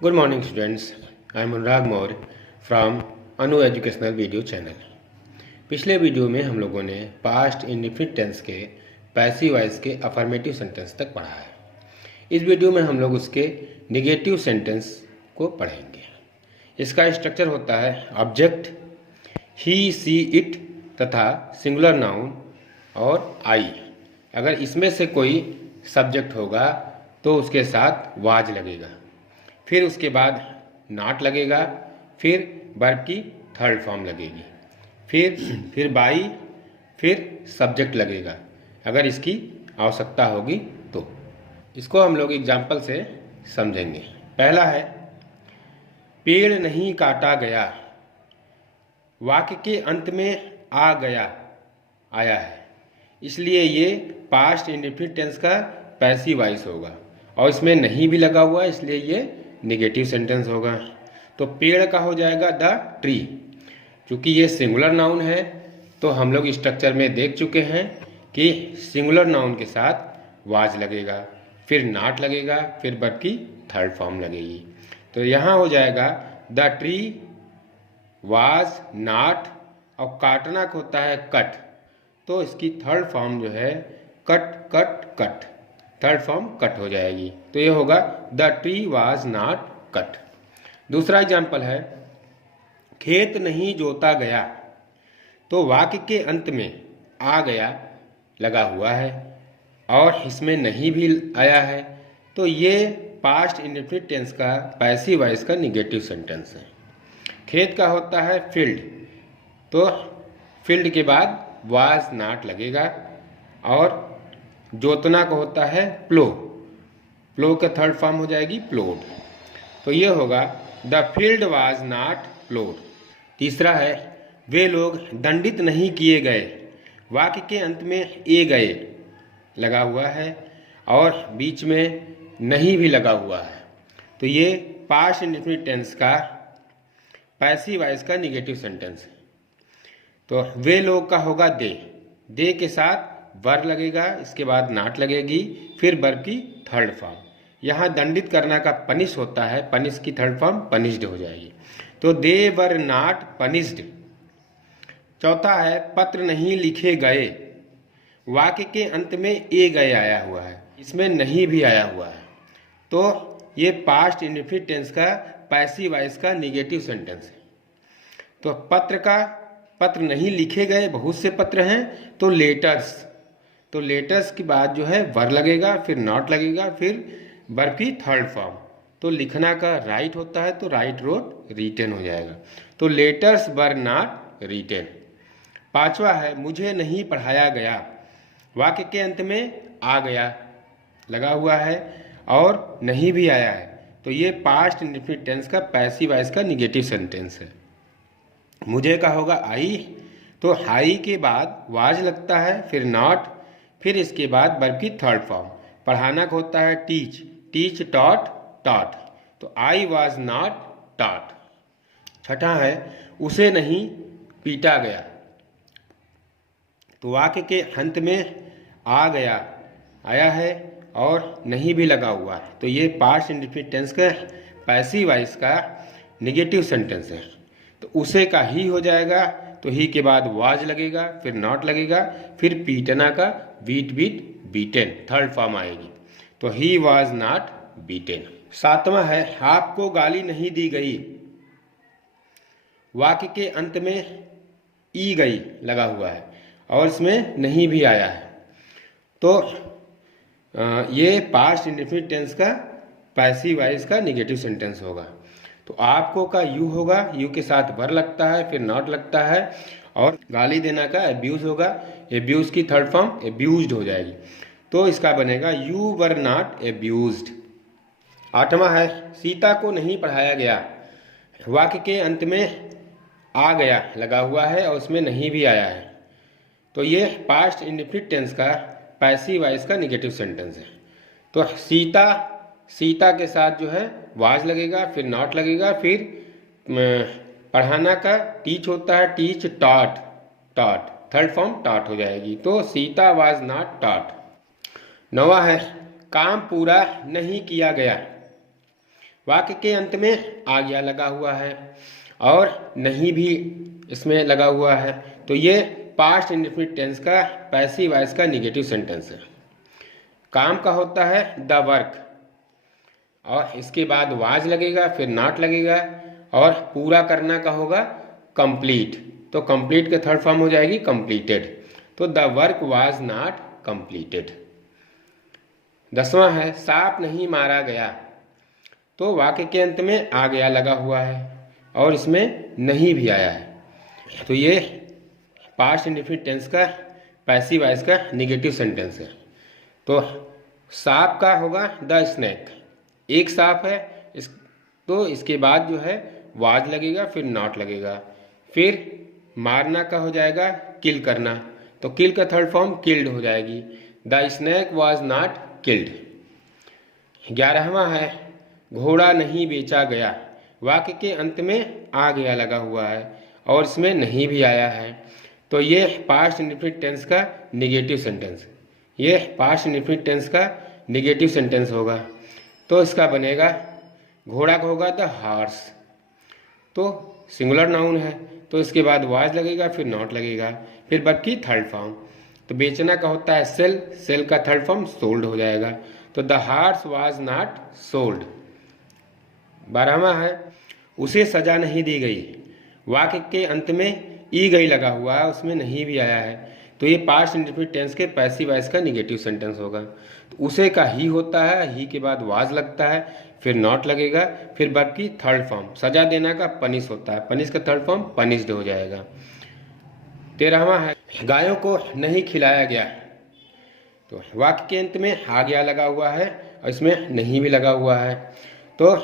Good morning students, I am Anurag Maurya from Anu educational video channel. पिछले video में हम लोगों ने पास्ट इंडेफिनिट टेंस के पैसिव वॉइस के अफर्मेटिव सेंटेंस तक पढ़ा है। इस वीडियो में हम लोग उसके नेगेटिव सेंटेंस को पढ़ेंगे। इसका स्ट्रक्चर होता है ऑब्जेक्ट, ही सी इट तथा सिंगुलर नाउन और आई। अगर इसमें से कोई सब्जेक्ट होगा तो उसके साथ वाज लगेगा, फिर उसके बाद नॉट लगेगा, फिर वर्ब की थर्ड फॉर्म लगेगी, फिर बाई, फिर सब्जेक्ट लगेगा अगर इसकी आवश्यकता होगी तो। इसको हम लोग एग्जाम्पल से समझेंगे। पहला है पेड़ नहीं काटा गया, वाक्य के अंत में आ गया आया है, इसलिए ये पास्ट इंडेफिनिट टेंस का पैसिव वॉइस होगा और इसमें नहीं भी लगा हुआ है, इसलिए ये नेगेटिव सेंटेंस होगा। तो पेड़ का हो जाएगा द ट्री। क्योंकि ये सिंगुलर नाउन है तो हम लोग स्ट्रक्चर में देख चुके हैं कि सिंगुलर नाउन के साथ वाज लगेगा, फिर नॉट लगेगा, फिर वर्ब की थर्ड फॉर्म लगेगी। तो यहाँ हो जाएगा द ट्री वाज नॉट, और काटना को होता है कट, तो इसकी थर्ड फॉर्म जो है cut cut cut, third form cut हो जाएगी। तो ये होगा the tree was not cut. दूसरा एग्जाम्पल है खेत नहीं जोता गया, तो वाक्य के अंत में आ गया लगा हुआ है और इसमें नहीं भी आया है, तो ये पास्ट इंडेफिनिट टेंस का पैसिव वॉइस का नेगेटिव सेंटेंस है। खेत का होता है फील्ड, तो फील्ड के बाद वाज नॉट लगेगा, और जोतना को होता है प्लो, प्लो का थर्ड फॉर्म हो जाएगी प्लोड। तो ये होगा द फील्ड वाज नॉट प्लोड। तीसरा है वे लोग दंडित नहीं किए गए, वाक्य के अंत में ए गए लगा हुआ है और बीच में नहीं भी लगा हुआ है, तो ये पास्ट इंडेफिनिट टेंस का पैसिव वॉइस का नेगेटिव सेंटेंस है। तो वे लोग का होगा दे के साथ वर्ब लगेगा, इसके बाद नॉट लगेगी, फिर वर्ब की थर्ड फॉर्म। यहाँ दंडित करना का पनिश होता है, पनिश की थर्ड फॉर्म पनिश्ड हो जाएगी। तो दे वर नॉट पनिश्ड। चौथा है पत्र नहीं लिखे गए, वाक्य के अंत में ए गए आया हुआ है, इसमें नहीं भी आया हुआ है, तो ये पास्ट इंडेफिनिट टेंस का पैसिव वॉइस का नेगेटिव सेंटेंस है। तो पत्र नहीं लिखे गए, बहुत से पत्र हैं, तो लेटर्स, तो लेटर्स के बाद जो है वर्ब लगेगा, फिर नॉट लगेगा, फिर वर्ब की थर्ड फॉर्म। तो लिखना का राइट होता है, तो राइट रोट रिटेन हो जाएगा। तो लेटर्स वर नॉट रिटेन। पांचवा है मुझे नहीं पढ़ाया गया, वाक्य के अंत में आ गया लगा हुआ है और नहीं भी आया है, तो ये पास्ट इंडेफिनिट टेंस का पैसिव वॉइस का नेगेटिव सेंटेंस है। मुझे का होगा आई, तो हाई के बाद वाज लगता है, फिर नॉट, फिर इसके बाद वर्ब की थर्ड फॉर्म। पढ़ाना का होता है टीच टॉट टॉट, तो आई वाज नॉट टॉट। छठा है उसे नहीं पीटा गया, तो वाक्य के अंत में आ गया आया है और नहीं भी लगा हुआ है, तो ये पास्ट इंडेफिनिट टेंस का पैसिव वॉइस का नेगेटिव सेंटेंस है। तो उसे का ही हो जाएगा, तो ही के बाद वाज लगेगा, फिर नॉट लगेगा, फिर पीटना का बीट बीटेन थर्ड फॉर्म आएगी, तो ही वाज नॉट बीटेन। सातवां है आपको गाली नहीं दी गई, वाक्य के अंत में ई गई लगा हुआ है और इसमें नहीं भी आया है, तो ये पास्ट इंडेफिनिट टेंस का पैसिव वॉइस का नेगेटिव सेंटेंस होगा। तो आपको का यू होगा, यू के साथ वर लगता है, फिर नॉट लगता है, और गाली देना का एब्यूज होगा, एब्यूज की थर्ड फॉर्म एब्यूज्ड हो जाएगी, तो इसका बनेगा यू वर नॉट एब्यूज्ड। आठवां है सीता को नहीं पढ़ाया गया, वाक्य के अंत में आ गया लगा हुआ है और उसमें नहीं भी आया है, तो ये पास्ट इंडेफिनिट टेंस का पैसिव वॉइस का नेगेटिव सेंटेंस है। तो सीता के साथ जो है वाज लगेगा, फिर नॉट लगेगा, फिर पढ़ाना का टीच होता है टॉट, थर्ड फॉर्म टॉट हो जाएगी, तो सीता वाज नॉट टॉट। नौवां है काम पूरा नहीं किया गया, वाक्य के अंत में आ गया लगा हुआ है और नहीं भी इसमें लगा हुआ है, तो ये पास्ट इंडेफिनिट टेंस का पैसिव वॉइस का निगेटिव सेंटेंस है। काम का होता है द वर्क, और इसके बाद वाज लगेगा, फिर नॉट लगेगा, और पूरा करना का होगा कंप्लीट, तो कंप्लीट के थर्ड फॉर्म हो जाएगी कंप्लीटेड, तो the work was not completed. 10वां है सांप नहीं मारा गया, तो वाक्य के अंत में आ गया लगा हुआ है और इसमें नहीं भी आया है, तो ये पास्ट इंडेफिनिट टेंस का पैसिव वॉइस का निगेटिव सेंटेंस है। तो सांप का होगा द स्नेक, एक सांप है तो इसके बाद जो है वाज लगेगा, फिर नॉट लगेगा, फिर मारना का हो जाएगा किल करना, तो किल का थर्ड फॉर्म किल्ड हो जाएगी, the snake was not killed. 11वां है घोड़ा नहीं बेचा गया, वाक्य के अंत में आ गया लगा हुआ है और इसमें नहीं भी आया है, तो ये पास्ट इंडेफिनिट टेंस का निगेटिव सेंटेंस, ये पास्ट इंडेफिनिट टेंस का निगेटिव सेंटेंस होगा। तो इसका बनेगा घोड़ा का होगा द हॉर्स, तो सिंगुलर नाउन है, तो इसके बाद वाज लगेगा, फिर नॉट लगेगा, फिर वर्ब की थर्ड फॉर्म, तो बेचना का होता है सेल, सेल का थर्ड फॉर्म सोल्ड हो जाएगा, तो the horse was not sold. 12वां है उसे सजा नहीं दी गई, वाक्य के अंत में ई गई लगा हुआ है, उसमें नहीं भी आया है, तो ये पास्ट इंडेफिनिट टेंस के पैसिव वॉइस का निगेटिव सेंटेंस होगा। तो उसे का ही होता है, ही के बाद वाज लगता है, फिर नॉट लगेगा, फिर वर्ब की थर्ड फॉर्म, सजा देना का पनिश होता है, पनिश का थर्ड फॉर्म पनिश्ड हो जाएगा। 13वां है गायों को नहीं खिलाया गया, तो वाक्य के अंत में आ गया लगा हुआ है और इसमें नहीं भी लगा हुआ है, तो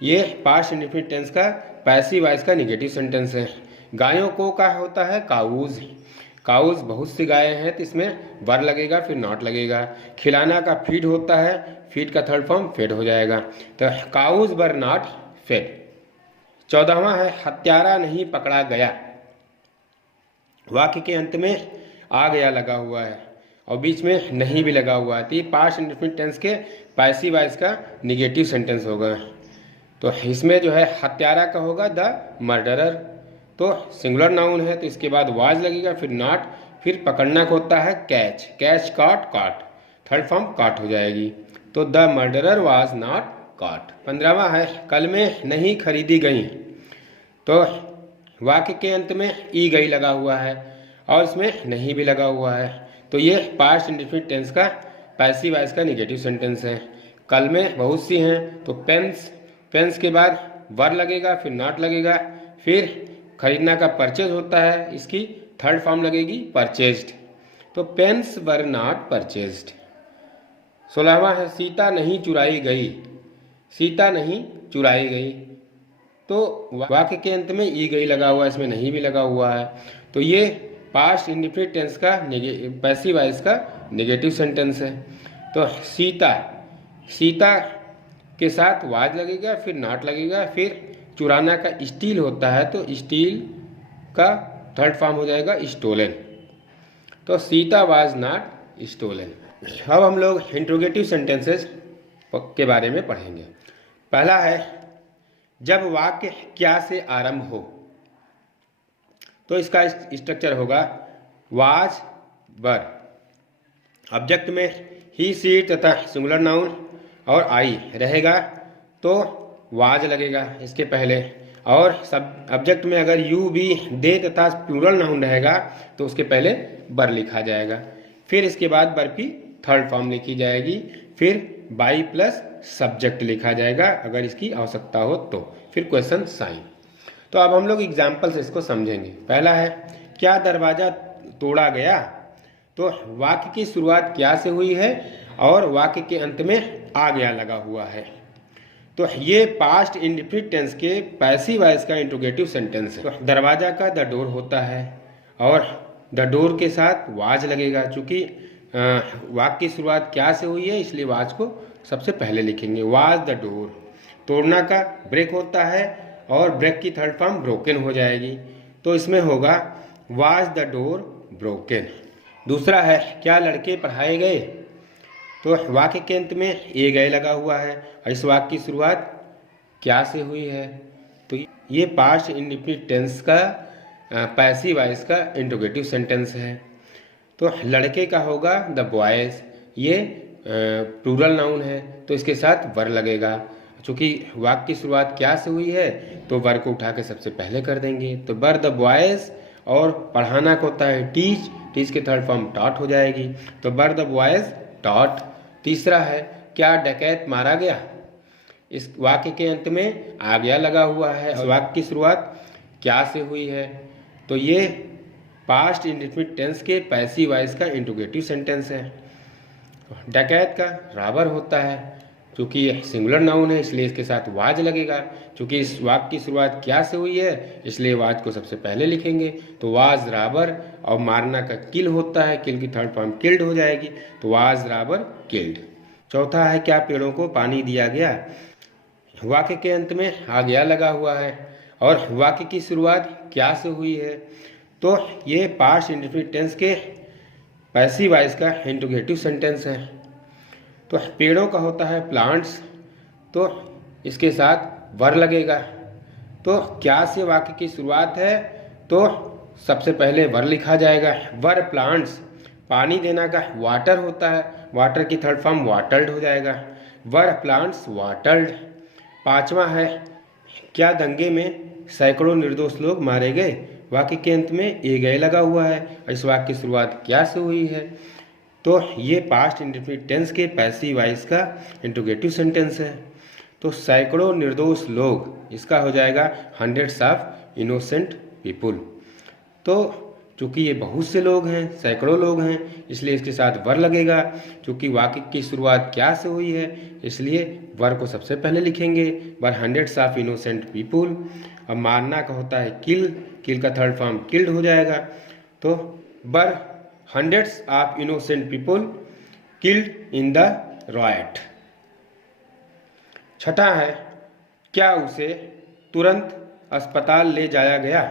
ये पास्ट इंडेफिनिट टेंस का पैसिव वॉइस का निगेटिव सेंटेंस है। गायों को का होता है काउज, काउज बहुत सी गायें हैं, तो इसमें वर लगेगा, फिर नॉट लगेगा, खिलाना का फीड होता है, फीड का थर्ड फॉर्म फेड हो जाएगा, तो काउज वर नॉट फेड। 14वां है हत्यारा नहीं पकड़ा गया, वाक्य के अंत में आ गया लगा हुआ है और बीच में नहीं भी लगा हुआ है, तो ये पास्ट इंडेफिनिट टेंस के पैसिव वॉइस का निगेटिव सेंटेंस होगा। तो इसमें जो है हत्यारा का होगा द मर्डरर, तो सिंगुलर नाउन है, तो इसके बाद वाज लगेगा, फिर नॉट, फिर पकड़ना का होता है catch, catch caught caught, third form caught हो जाएगी, तो the murderer was not caught. 15वां है कल में नहीं खरीदी गई, तो वाक्य के अंत में ई गई लगा हुआ है और इसमें नहीं भी लगा हुआ है, तो ये पास्ट इंडेफिनिट टेंस का पैसिव वॉइस का निगेटिव सेंटेंस है। कल में बहुत सी हैं, तो पेन्स, पेन्स के बाद वर लगेगा, फिर नॉट लगेगा, फिर खरीदना का परचेज होता है, इसकी थर्ड फॉर्म लगेगी परचेज्ड, तो पेन्स वर नॉट परचेज्ड। 16वां है सीता नहीं चुराई गई, सीता नहीं चुराई गई, तो वाक्य के अंत में ई गई लगा हुआ है, इसमें नहीं भी लगा हुआ है, तो ये पास्ट इंडेफिनिट टेंस का पैसिव वॉइस का नेगेटिव सेंटेंस है। तो सीता, सीता के साथ वाज लगेगा, फिर नॉट लगेगा, फिर चुराना का स्टील होता है, तो स्टील का थर्ड फॉर्म हो जाएगा स्टोलन, तो सीता वाज नॉट स्टोलन। अब हम लोग इंट्रोगेटिव सेंटेंसेस के बारे में पढ़ेंगे। पहला है जब वाक्य क्या से आरंभ हो, तो इसका स्ट्रक्चर होगा वाज वर, ऑब्जेक्ट में ही सी तथा सिंगुलर नाउन और आई रहेगा, तो वाज लगेगा इसके पहले, और सब ऑब्जेक्ट में अगर यू बी दे तथा प्लूरल नाउन रहेगा तो उसके पहले बर लिखा जाएगा, फिर इसके बाद बर की थर्ड फॉर्म लिखी जाएगी, फिर बाई प्लस सब्जेक्ट लिखा जाएगा अगर इसकी आवश्यकता हो तो, फिर क्वेश्चन साइन। तो अब हम लोग एग्जाम्पल से इसको समझेंगे। पहला है क्या दरवाजा तोड़ा गया, तो वाक्य की शुरुआत क्या से हुई है और वाक्य के अंत में आ गया लगा हुआ है, तो ये पास्ट इंडेफिनिट टेंस के पैसिव वॉइस का इंट्रोगेटिव सेंटेंस है। तो दरवाजा का द डोर होता है और द डोर के साथ वाज लगेगा, चूंकि वाक्य की शुरुआत क्या से हुई है इसलिए वाज को सबसे पहले लिखेंगे, वाज द डोर। तोड़ना का ब्रेक होता है और ब्रेक की थर्ड फॉर्म ब्रोकन हो जाएगी, तो इसमें होगा वाज द डोर ब्रोकन। दूसरा है क्या लड़के पढ़ाए गए, तो वाक्य के अंत में ए गए लगा हुआ है और इस वाक्य की शुरुआत क्या से हुई है। तो ये पास्ट इंडेफिनिट टेंस का पैसिव वॉइस का इंट्रोगेटिव सेंटेंस है। तो लड़के का होगा द बॉयज, ये प्लूरल नाउन है तो इसके साथ वर लगेगा। चूँकि वाक्य की शुरुआत क्या से हुई है तो वर को उठा के सबसे पहले कर देंगे। तो वर द बॉयज, और पढ़ाना को होता है टीच, टीच के थर्ड फॉर्म टॉट हो जाएगी। तो वर द बॉयज टॉट। तीसरा है क्या डकैत मारा गया। इस वाक्य के अंत में आ गया लगा हुआ है और वाक्य की शुरुआत क्या से हुई है। तो ये पास्ट इंडेफिनिट टेंस के पैसिव वॉइस का इंट्रोगेटिव सेंटेंस है। डकैत का राबर होता है, क्योंकि यह सिंगुलर नाउन है इसलिए इसके साथ वाज लगेगा। क्योंकि इस वाक्य की शुरुआत क्या से हुई है इसलिए वाज को सबसे पहले लिखेंगे। तो वाज राबर, और मारना का किल होता है, किल की थर्ड फॉर्म किल्ड हो जाएगी। तो वाज राबर किल्ड। चौथा है क्या पेड़ों को पानी दिया गया। वाक्य के अंत में आ गया लगा हुआ है और वाक्य की शुरुआत क्या से हुई है। तो ये पास्ट इंडेफिनिट टेंस के पैसिव वॉइस का इंट्रोगेटिव सेंटेंस है। तो पेड़ों का होता है प्लांट्स, तो इसके साथ वर लगेगा। तो क्या से वाक्य की शुरुआत है तो सबसे पहले वर लिखा जाएगा, वर प्लांट्स। पानी देना का वाटर होता है, वाटर की थर्ड फॉर्म वाटर्ड हो जाएगा, वर प्लांट्स वाटर्ड। पांचवा है क्या दंगे में सैकड़ों निर्दोष लोग मारे गए। वाक्य के अंत में ए गए लगा हुआ है और इस वाक्य की शुरुआत क्या से हुई है। तो ये पास्ट इंडेफिनिट टेंस के पैसिव वॉइस का इंट्रोगेटिव सेंटेंस है। तो सैकड़ों निर्दोष लोग, इसका हो जाएगा हंड्रेड्स ऑफ इनोसेंट पीपुल। तो चूँकि ये बहुत से लोग हैं, सैकड़ों लोग हैं, इसलिए इसके साथ वर लगेगा। चूँकि वाक्य की शुरुआत क्या से हुई है इसलिए वर को सबसे पहले लिखेंगे, वर हंड्रेड्स ऑफ इनोसेंट पीपुल। अब मारना का होता है किल, किल का थर्ड फॉर्म किल्ड हो जाएगा। तो were hundreds of innocent people killed in the riot. छठा है क्या उसे तुरंत अस्पताल ले जाया गया।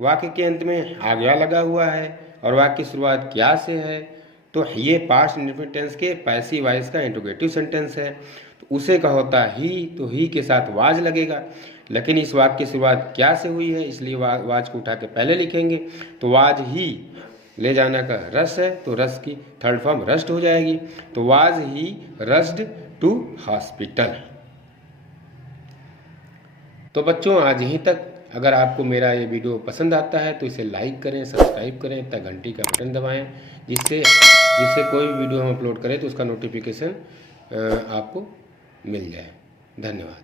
वाक्य के अंत में आ गया लगा हुआ है और वाक्य की शुरुआत क्या से है। तो ये पास्ट इंडेफिनिट टेंस के पैसिव वॉइस का इंट्रोगेटिव सेंटेंस है। तो उसे का होता है ही, तो ही के साथ वाज लगेगा। लेकिन इस वाक्य की शुरुआत क्या से हुई है इसलिए वाज को उठा के पहले लिखेंगे। तो वाज ही, ले जाना का रस है तो रस की थर्ड फॉर्म रस्ट हो जाएगी। तो was he rushed to hospital. तो बच्चों आज यहीं तक। अगर आपको मेरा ये वीडियो पसंद आता है तो इसे लाइक करें, सब्सक्राइब करें तथा घंटी का बटन दबाएं, जिससे कोई भी वीडियो हम अपलोड करें तो उसका नोटिफिकेशन आपको मिल जाए। धन्यवाद।